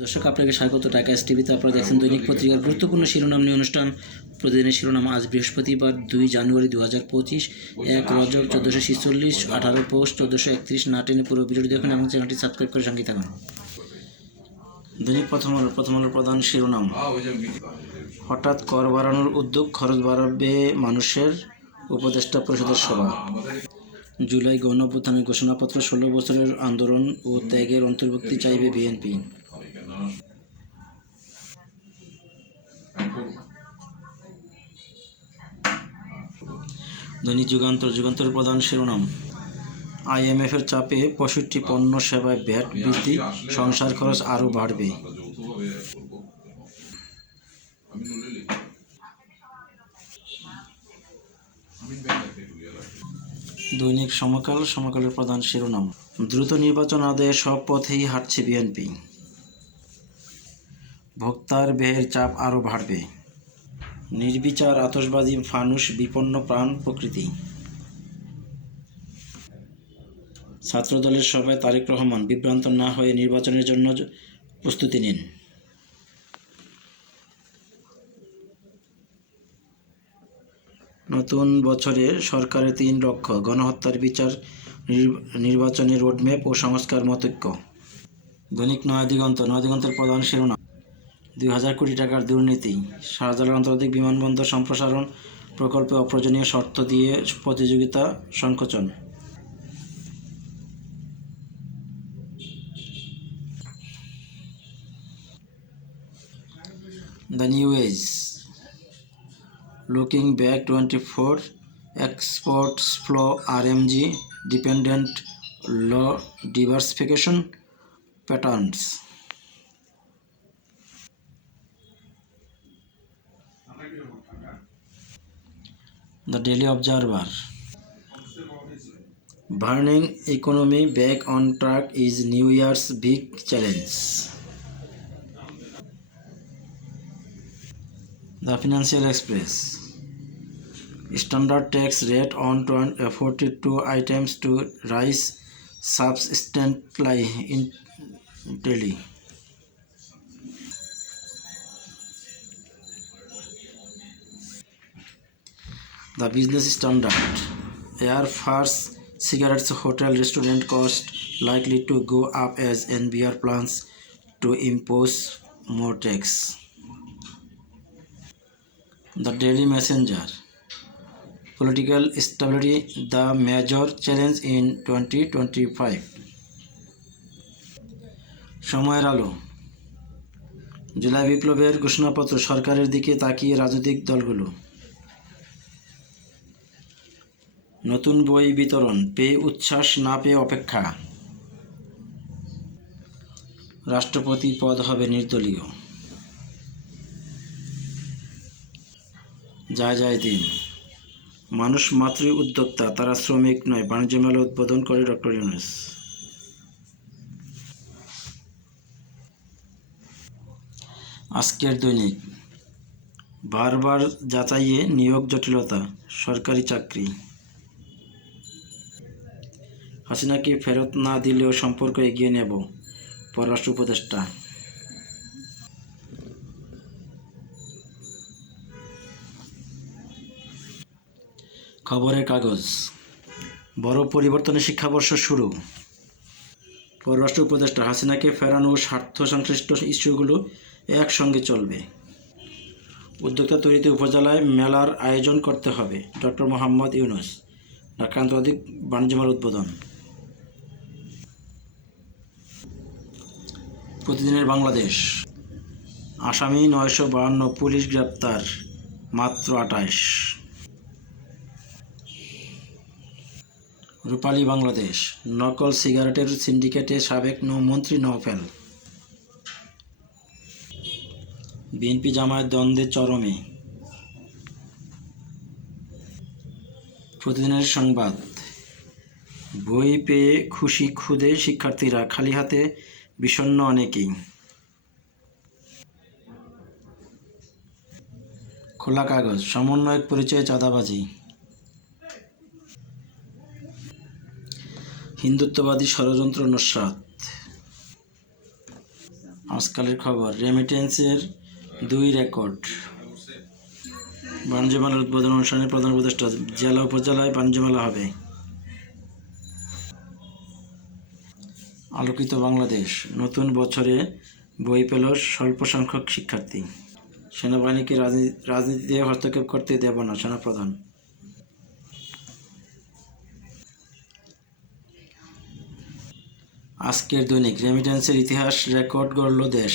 দর্শক আপনাকে স্বাগত টাকা এস টিভিতে আপনারা দেখছেন দৈনিক পত্রিকার গুরুত্বপূর্ণ শিরোনাম নিয়ে অনুষ্ঠান প্রতিদিনের শিরোনাম আজ বৃহস্পতিবার দুই জানুয়ারি দু হাজার পঁচিশ এক রজক চোদ্দোশো ছিচল্লিশ আঠারো পৌষ চোদ্দোশো একত্রিশ না টেনে পুরো ভিডিওটি দেখুন এবং চ্যানেলটি সাবস্ক্রাইব করে সঙ্গে থাকুন দৈনিক প্রথম আলো প্রথম আলোর প্রধান শিরোনাম হঠাৎ কর বাড়ানোর উদ্যোগ খরচ বাড়াবে মানুষের উপদেষ্টা পরিষদের সভা জুলাই গণপ্রথমে ঘোষণাপত্র ষোলো বছরের আন্দোলন ও ত্যাগের অন্তর্ভুক্তি চাইবে বিএনপি দৈনিক যুগান্তর যুগান্তর প্রধান শিরোনাম আইএমএফের চাপে পঁয়ষট্টি পণ্য সেবায় ভ্যাট বৃদ্ধি সংসার খরচ আরও বাড়বে দৈনিক সমকাল সমকালের প্রধান শিরোনাম দ্রুত নির্বাচন আদায়ে সব পথেই হাঁটছে বিএনপি ভোক্তার ব্যয়ের চাপ আরও বাড়বে নির্বিচার আতসবাজি ফানুষ বিপন্ন প্রাণ প্রকৃতি ছাত্রদলের সভায় তারেক রহমান বিভ্রান্ত না হয়ে নির্বাচনের জন্য প্রস্তুতি নিন নতুন বছরে সরকারের তিন লক্ষ গণহত্যার বিচার নির্বাচনের রোডম্যাপ ও সংস্কার মতৈক্য দৈনিক নয়াদিগন্ত নয়াদিগন্তের প্রধান শিরোনাম দুই হাজার কোটি টাকার দুর্নীতি শাহজালাল আন্তর্জাতিক বিমানবন্দর সম্প্রসারণ প্রকল্পে অপ্রয়োজনীয় শর্ত দিয়ে প্রতিযোগিতা সংকোচন the new age looking back twenty four exports flow R M G dependent low diversification patterns The Daily Observer. Burning economy back on track is New Year's big challenge. The Financial Express. Standard tax rate on 42 items to rise substantially in Italy. the business standard airfares cigarettes hotel restaurant cost likely to go up as nbr plans to impose more tax the daily messenger political stability the major challenge in 2025 সময়ের আলো জুলাই বিপ্লবের ঘোষণাপত্র সরকারের দিকে তাকিয়ে রাজনৈতিক দলগুলো নতুন বই বিতরণ পেয়ে উচ্ছ্বাস না পেয়ে অপেক্ষা রাষ্ট্রপতি পদ হবে নির্দলীয় যায় যায় দিন মানুষ মাতৃ উদ্যোক্তা তারা শ্রমিক নয় বাণিজ্য মেলা উদ্বোধন করে ডক্টর ইউনেস আজকের দৈনিক বারবার যাচাইয়ে নিয়োগ জটিলতা সরকারি চাকরি হাসিনাকে ফেরত না দিলেও সম্পর্ক এগিয়ে নেব পররাষ্ট্র উপদেষ্টা খবরের কাগজ বড় পরিবর্তনের শিক্ষাবর্ষ শুরু পররাষ্ট্র উপদেষ্টা হাসিনাকে ফেরানো স্বার্থ সংশ্লিষ্ট ইস্যুগুলো একসঙ্গে চলবে উদ্যোক্তা তৈরিতে উপজেলায় মেলার আয়োজন করতে হবে ডক্টর মোহাম্মদ ইউনুস ঢাকা আন্তর্জাতিক বাণিজ্য মেলার উদ্বোধন প্রতিদিনের বাংলাদেশ আসামি নয়শো বাহান্ন পুলিশ গ্রেপ্তার মাত্র আঠাশ রূপালী বাংলাদেশ নকল সিগারেটের সিন্ডিকেটে সাবেক নৌমন্ত্রী নৌফেল বিএনপি জামায়াত দ্বন্দ্বের চরমে প্রতিদিনের সংবাদ বই পেয়ে খুশি খুদে শিক্ষার্থীরা খালি হাতে বিষণ্ন অনেকেই খোলা কাগজ সমন্বয়ের পরিচয় চাঁদাবাজি হিন্দুত্ববাদী ষড়যন্ত্র নস্বাত আজকালের খবর রেমিটেন্সের দুই রেকর্ড বাণিজ্য মেলার উদ্বোধন অনুষ্ঠানে প্রধান উপদেষ্টা জেলা উপজেলায় বাণিজ্য মেলা হবে আলোকিত বাংলাদেশ নতুন বছরে বই পেল স্বল্প সংখ্যক শিক্ষার্থী সেনাবাহিনীকে রাজনীতি রাজনীতিতে হস্তক্ষেপ করতে দেব না সেনাপ্রধান আজকের দৈনিক রেমিটেন্সের ইতিহাস রেকর্ড গড়ল দেশ